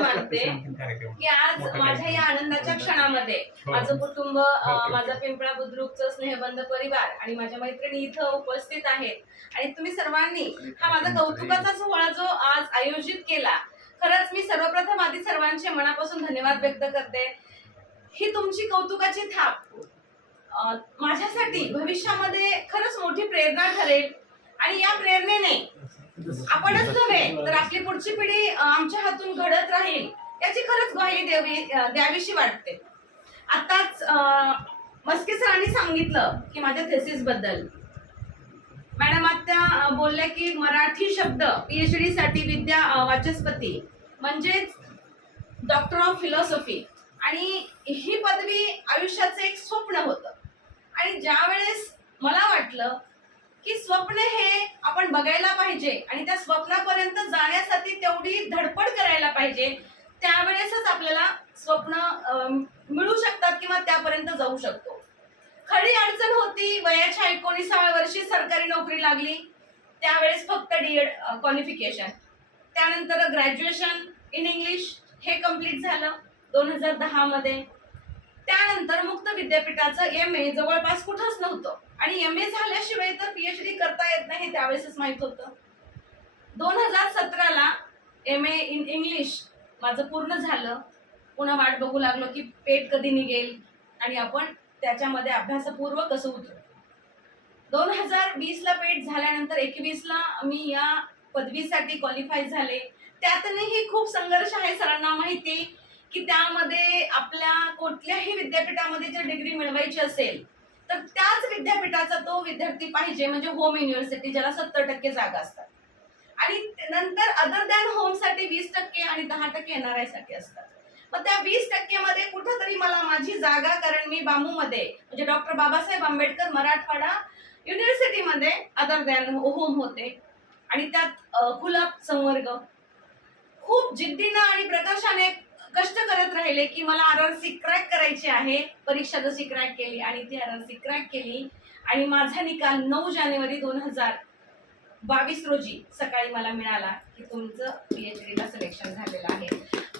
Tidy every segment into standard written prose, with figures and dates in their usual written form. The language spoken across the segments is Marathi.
मानते की आज माझ्या या आनंदाच्या क्षणामध्ये माझं कुटुंब, माझा पिंपळा बुद्रुकचं स्नेहबंध परिवार आणि माझ्या मैत्रिणी इथं उपस्थित आहेत आणि तुम्ही सर्वांनी हा माझा कौतुकाचा सोहळा जो आज आयोजित केला, खरंच मी सर्वप्रथम आधी सर्वांचे मनापासून धन्यवाद व्यक्त करते. ही तुमची कौतुकाची थाप माझ्यासाठी भविष्यामध्ये खरंच मोठी प्रेरणा ठरेल आणि या प्रेरणेने आपणच नव्हे तर आपली पुढची पिढी आमच्या हातून घडत राहील याची खरंच ग्वाही द्यावीशी वाटते. आताच मस्के सरांनी सांगितलं की माझ्या थेसिस बद्दल. मॅडम आता बोलल्या की मराठी शब्द PhD साठी विद्या वाचस्पती म्हणजेच डॉक्टर ऑफ फिलॉसॉफी, आणि ही पदवी आयुष्याचं एक स्वप्न होतं. आणि ज्या वेळेस मला वाटलं की स्वप्न हे आपण बघायला पाहिजे आणि त्या स्वप्नापर्यंत जाण्यासाठी तेवढी धडपड करायला पाहिजे, त्यावेळेसच आपल्याला स्वप्न मिळू शकतात किंवा त्यापर्यंत जाऊ शकतो. खरी अडचण होती वयाच्या 19व्या वर्षी सरकारी नोकरी लागली. त्यावेळेस फक्त D.Ed क्वालिफिकेशन, त्यानंतर ग्रॅज्युएशन इन इंग्लिश हे कम्प्लीट झालं 2010 मध्ये. त्यानंतर मुक्त विद्यापीठाचं MA जवळपास कुठंच नव्हतं आणि MA झाल्याशिवाय तर PhD करता येत नाही, त्यावेळेसच माहित होतं. 2017ला MA इन इंग्लिश माझं पूर्ण झालं. पुन्हा वाट बघू लागलो की पेट कधी निघेल आणि आपण त्याच्यामध्ये अभ्यासपूर्व कसं उतरू. 2020ला पेट झाल्यानंतर 21ला मी या पदवीसाठी क्वालिफाय झाले. त्यातही खूप संघर्ष आहे, सरांना माहिती की त्यामध्ये आपल्या कुठल्याही विद्यापीठामध्ये जर डिग्री मिळवायची असेल तर त्याच विद्यापीठाचा तो विद्यार्थी पाहिजे, म्हणजे होम युनिव्हर्सिटी ज्याला 70% जागा असतात. आणि नंतर अदर दॅन होम साठी 20% आणि 10% NRI साठी असतात. मग त्या 20% मध्ये कुठंतरी मला माझी जागा, कारण मी बांबूमध्ये म्हणजे डॉक्टर बाबासाहेब आंबेडकर मराठवाडा युनिव्हर्सिटीमध्ये अदर दॅन होम होते आणि त्यात खुला संवर्ग. खूप जिद्दीनं आणि प्रकर्षाने कष्ट करत राहिले की मला RRC क्रॅक करायची आहे. परीक्षा जशी क्रॅक केली आणि ती RRC क्रॅक केली आणि माझा निकाल 9 जानेवारी 2022 रोजी सकाळी मला मिळाला की तुमचं PhDला सिलेक्शन झालेलं आहे.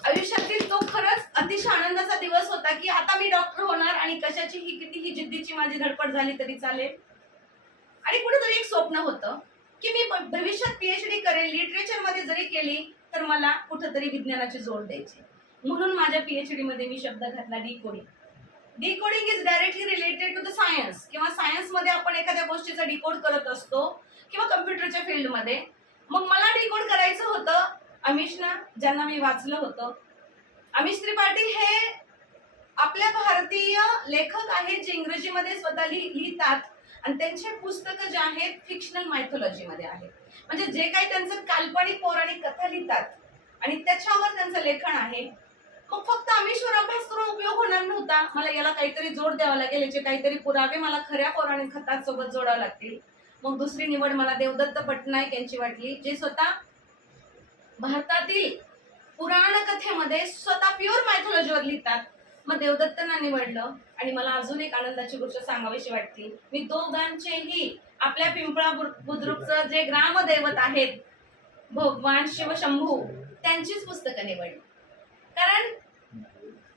आयुष्यातील तो खरंच अतिशय आनंदाचा दिवस होता की आता मी डॉक्टर होणार आणि कशाची ही कितीही जिद्दीची माझी धडपड झाली तरी चालेल. आणि कुठेतरी एक स्वप्न होतं की मी भविष्यात PhD करेल, लिटरेचर मध्ये जरी केली तर मला कुठेतरी विज्ञानाची जोड द्यायची. म्हणून माझ्या PhD मध्ये मी शब्द घातला decoding. Decoding is directly related to the science, किंवा सायन्स मध्ये आपण एखाद्या गोष्टीचा डिकोड करत असतो किंवा कम्प्युटरच्या फील्ड मध्ये. मग मला डिकोड करायचं होतं अमिशना, ज्यांना मी वाचलं होतं. अमिश त्रिपाठी हे आपल्या भारतीय लेखक आहेत जे इंग्रजीमध्ये स्वतः लिहितात आणि त्यांचे पुस्तकं जे आहेत फिक्शनल मायथॉलॉजी मध्ये आहेत, म्हणजे जे काही त्यांचं काल्पनिक पौराणिक कथा लिहितात आणि त्याच्यावर त्यांचं लेखन आहे. मग फक्त अमिशवर अभ्यास करून उपयोग होणार नव्हता, मला याला काहीतरी जोड द्यावा लागेल, याचे काहीतरी पुरावे मला खऱ्या पौराणिक कथांसोबत जोडावे लागतील. मग दुसरी निवड मला देवदत्त पटनायक यांची वाटली, जे स्वतः भारतातील पुराण कथेमध्ये स्वतः प्युअर मायथॉलॉजीवर लिहितात. मग देवदत्तांना निवडलं आणि मला अजून एक आनंदाची गोष्ट सांगावीशी वाटते. मी दोघांचेही आपल्या पिंपळा बुद्रुकचं जे ग्रामदैवत आहेत भगवान शिवशंभू त्यांचीच पुस्तकं निवडली. कारण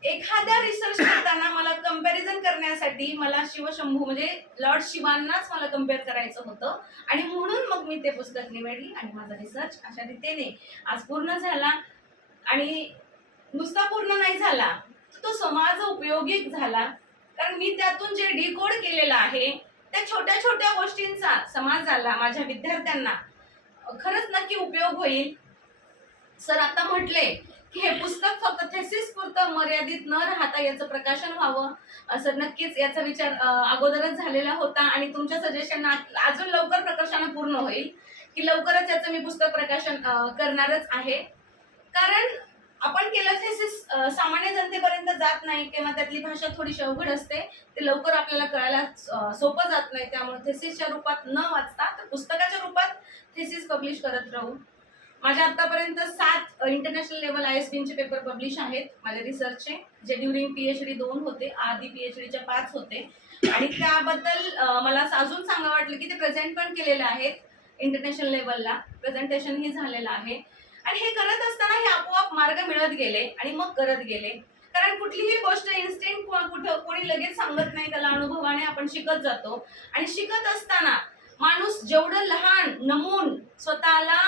एखाद्या रिसर्च करताना मला कंपॅरिझन करण्यासाठी मला शिवशंभू म्हणजे लॉर्ड शिवांनाच मला कम्पेअर करायचं होतं आणि म्हणून मग मी ते पुस्तक निवडली आणि माझा रिसर्च अशा रीतीने आज पूर्ण झाला. आणि नुसता पूर्ण नाही झाला, तो समाज उपयोगी झाला, कारण मी त्यातून जे डिकोड केलेलं आहे त्या छोट्या छोट्या गोष्टींचा समाजाला, माझ्या विद्यार्थ्यांना खरंच नक्की उपयोग होईल. सर आता म्हटले की हे पुस्तक फक्त थेसिस पुरतं मर्यादित न राहता याचं प्रकाशन व्हावं. सर नक्कीच याचा विचार अगोदरच झालेला होता आणि तुमच्या सजेशन अजून लवकर प्रकाशनानं पूर्ण होईल की लवकरच याचं मी पुस्तक प्रकाशन करणारच आहे. कारण आपण केलं थेसिस सामान्य जनतेपर्यंत जात नाही किंवा त्यातली भाषा थोडीशी अवघड असते, ते लवकर आपल्याला कळायला सोपं जात नाही. त्यामुळे थेसिसच्या रूपात न वाचता तर पुस्तकाच्या रूपात थेसिस पब्लिश करत राहू. माझ्या आतापर्यंत 7 इंटरनॅशनल लेवल ISBNचे पेपर पब्लिश आहेत माझ्या रिसर्चचे, जे ड्युरिंग PhD 2 होते, आधी PhDच्या 5 होते. आणि त्याबद्दल मला अजून सांगा वाटलं की ते प्रेझेंट पण केलेले आहेत इंटरनॅशनल लेवलला, प्रेझेंटेशन ही झालेलं आहे. आणि हे करत असताना हे आपोआप मार्ग मिळत गेले आणि मग करत गेले. कारण कुठलीही गोष्ट इन्स्टंट कुठं कोणी लगेच सांगत नाही, त्याला अनुभवाने आपण शिकत जातो. आणि शिकत असताना माणूस जेवढं लहान नमून स्वतःला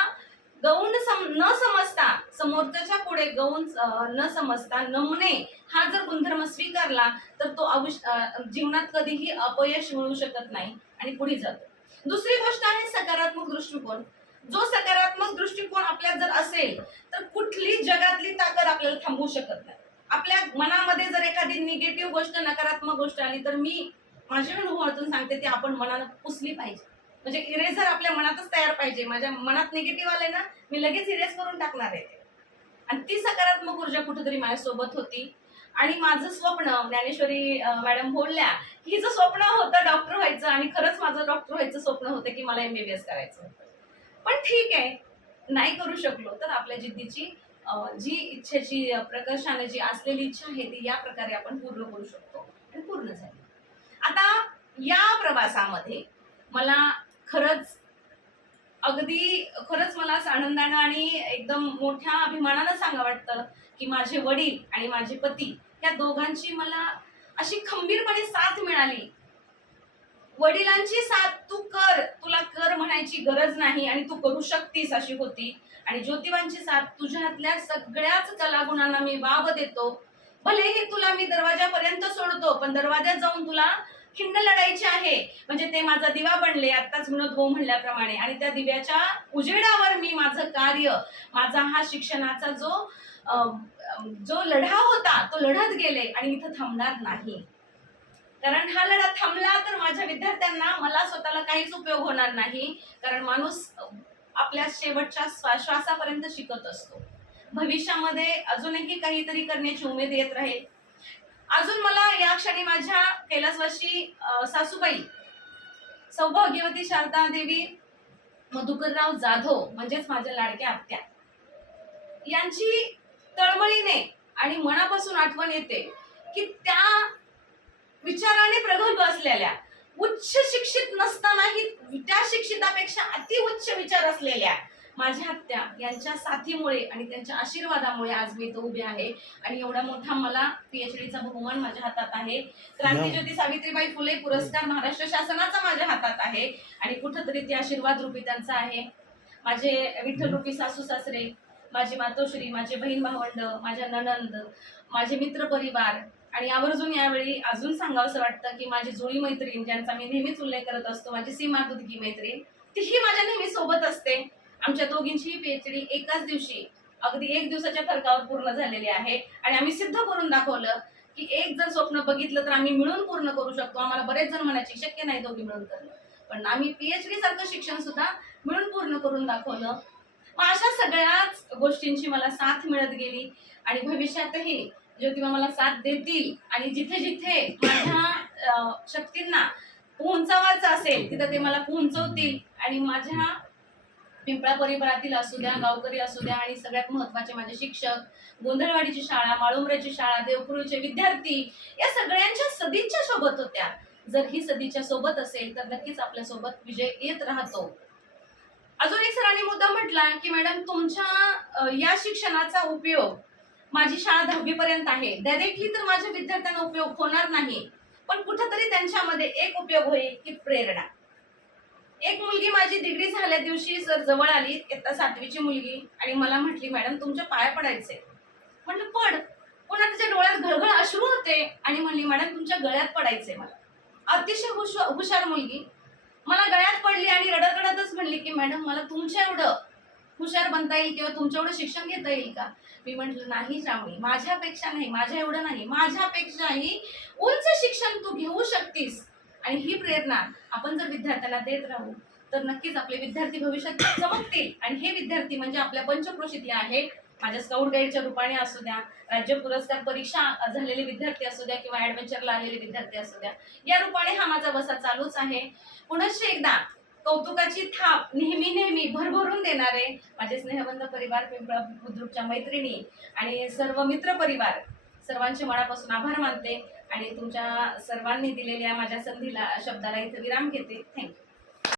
गौण न समजता, समोरच्याच्या पुढे गौण न समजता नमुने हा जर गुणधर्म स्वीकारला तर तो जीवनात कधीही अपयश मिळू शकत नाही आणि पुढे जातो. दुसरी गोष्ट आहे सकारात्मक दृष्टिकोन. जो सकारात्मक दृष्टिकोन आपल्यात जर असेल तर कुठली जगातली ताकद आपल्याला थांबवू शकत नाही. आपल्या मनामध्ये जर एखादी निगेटिव्ह गोष्ट, नकारात्मक गोष्ट आली तर मी माझ्या अनुभवातून सांगते ती आपण मनाला पुसली पाहिजे. म्हणजे इरेझर आपल्या मनातच तयार पाहिजे. माझ्या मनात निगेटिव्ह आले ना, मी लगेच इरेज करून टाकणार आहे. आणि ती सकारात्मक ऊर्जा कुठेतरी माझ्यासोबत होती. आणि माझं स्वप्न, ज्ञानेश्वरी मॅडम बोलल्या की हिचं स्वप्न होतं डॉक्टर व्हायचं, आणि खरंच माझं डॉक्टर व्हायचं स्वप्न होतं की मला MBBS करायचं होतं. पण ठीक आहे, नाही करू शकलो तर आपल्या जिद्दीची जी इच्छेची प्रकर्षाने जी असलेली इच्छा आहे ती या प्रकारे आपण पूर्ण करू शकतो आणि पूर्ण झाली. आता या प्रवासामध्ये मला खरंच मला असं आनंदानं आणि एकदम मोठ्या अभिमानानं सांगा वाटतं की माझे वडील आणि माझे पती या दोघांची मला अशी खंबीरपणे साथ मिळाली. वडिलांची साथ तू कर, तुला कर म्हणायची गरज नाही आणि तू करू शकतीस अशी होती. आणि ज्योतिबांची साथ तुझ्यातल्या सगळ्याच कलागुणांना मी वाव देतो, भलेही तुला मी दरवाजापर्यंत सोडतो पण दरवाज्यात जाऊन तुला खिंड लढायची आहे. म्हणजे ते माझा दिवा बनले आत्ताच विनोद भाऊ म्हणल्याप्रमाणे, आणि त्या दिव्याच्या उजेडावर मी माझं कार्य, माझा हा शिक्षणाचा जो लढा होता तो लढत गेले आणि इथं थांबणार नाही. कारण हा लढा थांबला तर माझ्या विद्यार्थ्यांना, मला स्वतःला काहीच उपयोग होणार नाही. कारण माणूस आपल्या शेवटच्या श्वासापर्यंत शिकत असतो. भविष्यामध्ये अजूनही काहीतरी करण्याची उमेद येत राहील. अजून मला या क्षणी माझ्या कैलासवासी सासूबाई सौभाग्यवती शारदा देवी मधुकरराव जाधव म्हणजेच माझ्या लाडक्या आत्या यांची तळमळीने आणि मनापासून आठवण येते की त्या विचाराने प्रगल्भ असलेल्या, उच्च शिक्षित नसतानाही त्या शिक्षितापेक्षा अति उच्च विचार असलेल्या माझ्या आत्या यांच्या साथीमुळे आणि त्यांच्या आशीर्वादामुळे आज मी इथं उभी आहे. आणि एवढा मोठा मला PhDचा बहुमान माझ्या हातात आहे. क्रांतीज्योती सावित्रीबाई फुले पुरस्कार महाराष्ट्र शासनाचा माझ्या हातात आहे. आणि कुठंतरी ते आशीर्वाद रूपी त्यांचा आहे. माझे विठ्ठल रूपी सासू सासरे, माझी मातोश्री, माझे बहीण भावंड, माझ्या नणंद, माझे मित्र परिवार, आणि आवर्जून यावेळी अजून सांगावंसं वाटतं की माझी जुळी मैत्रीण ज्यांचा मी नेहमीच उल्लेख करत असतो, माझी सीमा दुधगी मैत्रीण, तीही माझ्या नेहमी सोबत असते. आमच्या दोघींचीही PhD एकाच दिवशी, अगदी 1 दिवसाच्या फरकावर पूर्ण झालेली आहे. आणि आम्ही सिद्ध करून दाखवलं की एक जर स्वप्न बघितलं तर आम्ही मिळून पूर्ण करू शकतो. आम्हाला बरेच जण म्हणायचे शक्य नाही दोघी मिळून करणं, पण आम्ही PhD सारखं शिक्षण सुद्धा मिळून पूर्ण करून दाखवलं. मग अशा सगळ्याच गोष्टींची मला साथ मिळत गेली आणि भविष्यातही ज्योतिबा मला साथ देतील. आणि जिथे जिथे माझ्या शक्तींना पोहोचवायचं असेल तिथं ते मला पोहोचवतील. आणि माझ्या पिंपळा परिवारातील असू द्या, गावकरी असू द्या, आणि सगळ्यात महत्त्वाचे माझे शिक्षक, गोंधळवाडीची शाळा, माळुंब्र्याची शाळा, देवकुळीचे विद्यार्थी, या सगळ्यांच्या सदिच्छा सोबत होत्या. जर ही सदिच्छा सोबत असेल तर नक्कीच आपल्या सोबत विजय येत राहतो. अजून एक सरांनी मुद्दा म्हटला की मॅडम तुमच्या या शिक्षणाचा उपयोग, माझी शाळा 10वी पर्यंत आहे, डायरेक्टली तर माझ्या विद्यार्थ्यांना उपयोग होणार नाही, पण कुठेतरी त्यांच्यामध्ये एक उपयोग होईल की प्रेरणा. एक मुलगी माझी डिग्री झाल्या दिवशी सर जवळ आली, इयत्ता 7वीची मुलगी, आणि मला म्हटली मॅडम तुमच्या पाया पडायचे. म्हटलं पड. पुन्हा तिच्या डोळ्यात घळघळ अश्रू होते आणि म्हणली मॅडम तुमच्या गळ्यात पडायचे मला. अतिशय हुशार मुलगी मला गळ्यात पडली आणि रडत रडतच म्हणली की मॅडम मला तुमच्या एवढं हुशार बनता येईल किंवा तुमच्या एवढं शिक्षण घेता येईल का. मी म्हटलं नाही श्रावणी, माझ्यापेक्षा नाही, माझ्या एवढं नाही, माझ्यापेक्षाही उंच शिक्षण तू घेऊ शकतीस. आणि ही प्रेरणा आपण जर विद्यार्थ्यांना देत राहू तर नक्कीच आपले विद्यार्थी भविष्यात चमकतील. आणि हे विद्यार्थी म्हणजे आपल्या पंचक्रोशीतले आहेत. माझ्या स्काउट गाईडच्या रूपाने असू द्या, राज्य पुरस्कार परीक्षा झालेले विद्यार्थी असू द्या, किंवा ऍडव्हेंचरला आलेले विद्यार्थी असू द्या, या रूपाने हा माझा वसा चालूच आहे. पुनश्च एकदा कौतुकाची थाप नेहमी नेहमी भरभरून देणारे माझे स्नेहबंध परिवार, पिंपळा बुद्रुकच्या मैत्रिणी आणि सर्व मित्र परिवार, सर्वांचे मनापासून आभार मानते आणि तुमच्या सर्वांनी दिलेल्या माझ्या संधीला, शब्दाला इथे विराम घेते. थँक्यू.